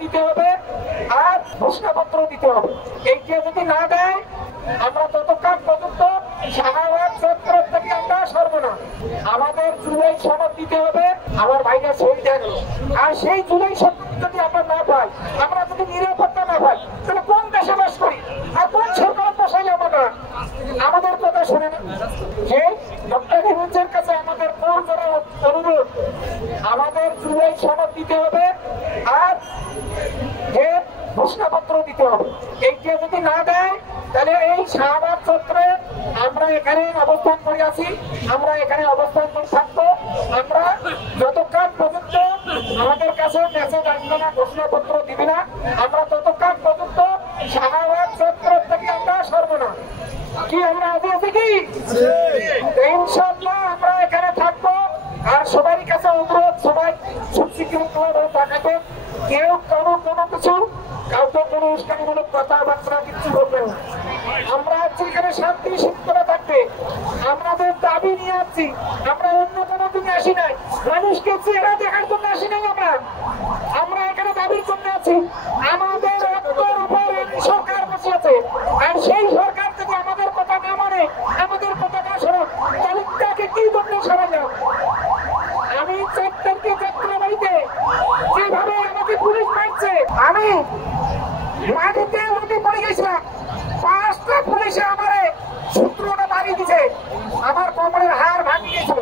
দিতে হবে আর ঘোষণাপত্র দিতে হবে। এইটা যদি না দেয় আমরা ততক্ষণ পর্যন্ত শাহবাগ চত্বর থেকে আমরা সরব না। আমাদের জুলাই সনদ দিতে হবে, আমার ভাইরা শহীদ হয়ে গেল। আর সেই জুলাই সনদ যদি আমরা না পাই, আমরা যদি নিরাপত্তা না পাই, তাহলে কোন দেশে বাস করি আর কোন সরকার বসাইলে আমরা আমাদের কথা শুনে না। যে ডক্টর ইউনূসের কাছে আমাদের অনুরোধ, আমাদের জুলাই সনদ দিতে হবে আর যে ঘোষণাপত্র দিতে হবে। এইটা যদি না দেয় তাহলে এই শাহবাগ চত্বরে আমরা এখানে অবস্থান করে আছি, আমরা এখানে অবস্থান করে থাকবো। আমরা যতক্ষণ পর্যন্ত আমাদের কাছে মেসেজ আসবে না, ঘোষণাপত্র দিবে না, আমরা ততক্ষণ পর্যন্ত শাহবাগ চত্বর থেকে আমরা সরব না। কি আমরা আগে আছি কি? ইনশাআল্লাহ আমরা এখানে থাকবো। আর সবারই কাছে অনুরোধ, সবাই থাকাতে কেউ কোনো কিছু কাউকে কোনো উস্কানিমূলক কথাবার্তা কিছু বলবেন না। আমরা আছি এখানে শান্তি শৃঙ্খলা থাকবে, আমাদের দাবি নিয়ে আসছি। আমরা অন্য কোনো দিনে আসি নাই, মানুষকে চেহারা দেখার জন্য আসি নাই। আমরা এখানে দাবির জন্য আছি। আমাদের উপর সরকার বসে আছে, আর সেই সরকার যদি আমাদের কথা না মানে, আমাদের কথা না শোনো, তাহলে তাকে কি জন্য সরাই যাও? আমি 4 তারিখে যাত্রাবাড়িতে যেভাবে আমাকে পুলিশ মারছে, আমি মাটিতে উঠে পড়ে গেছিলাম। 5টা পুলিশে আমারে সূত্রটা মারি দিছে, আমার কোমরের হাড় ভাঙি গেছিল,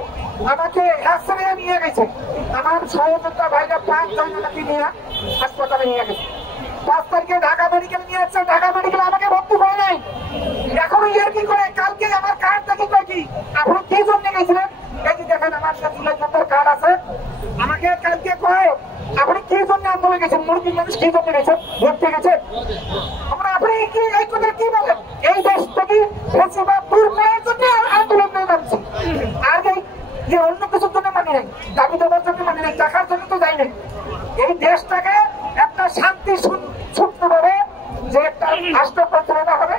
আমাকে হাসপাতালে নিয়ে গেছে। আমার সহযোদ্ধা ভাইরা 5 জন আমাকে নিয়ে হাসপাতালে নিয়ে গেছে। 5 তারিখে ঢাকা মেডিকেল নিয়ে আসছে, ঢাকা মেডিকেল আমাকে ভর্তি করে নাই। এখন ইয়ার কি করে কালকে আমার কার্ড দেখি কি আপনি কি জন্য গেছিলেন? এই যে দেখেন আমার সাথে কার্ড আছে। আমাকে কালকে কয় আপনি কি জন্য আন্দোলনে গেছেন, মুরগির মানুষ কি জন্য গেছেন, ভর্তি গেছেন। আমরা আপনি কি এই কথা কি বলেন? এই দেশ থেকে ফেসিবাদ দূর করার জন্য আন্দোলন নিয়ে নামছি। আর যে অন্য কিছুর জন্য মানি নাই, দাবি দেওয়ার জন্য মানি নাই, টাকার জন্য তো যাই নাই। এই দেশটাকে একটা শান্তি সুন্দরভাবে যে একটা রাষ্ট্র পরিচালনা হবে,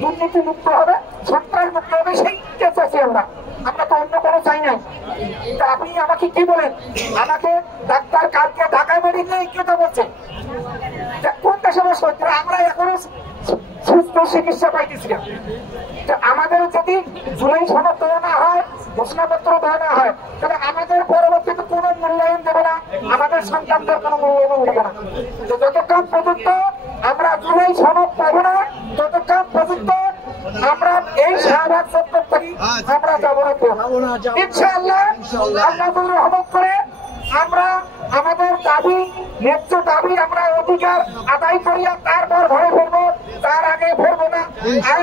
দুর্নীতি মুক্ত হবে, সন্ত্রাস মুক্ত হবে, সেই চাচ্ছি আমরা। আমরা তো অন্য কোনো চাই নাই। তা আপনি আমাকে কি বলেন? আমাকে ডাক্তার কালকে ঢাকা মেডিকেল কথা বলছে, কোন দেশে বসে আমরা এখনো সুস্থ চিকিৎসা পাইতেছি না। আমাদের যদি জুলাই সনদ দেওয়া না হয়, ঘোষণাপত্র দেওয়া না হয়, তাহলে আমাদের পরবর্তীতে কোনো মূল্যায়ন দেবে না, আমাদের সন্তানদের কোনো মূল্যায়ন দেবে না। যতক্ষণ পর্যন্ত আমরা জুলাই সনদ পাবো না, ততক্ষণ পর্যন্ত আমরা এই শাহবাগ চত্বর থেকে আমরা যাবো না। ইনশাআল্লাহ আল্লাহ রহমত করে আমরা আমাদের দাবি, ন্যায্য দাবি, আমরা অধিকার আদায় করিয়া তারপর ঘরে ফিরবো, তার আগে ফিরবো না। আর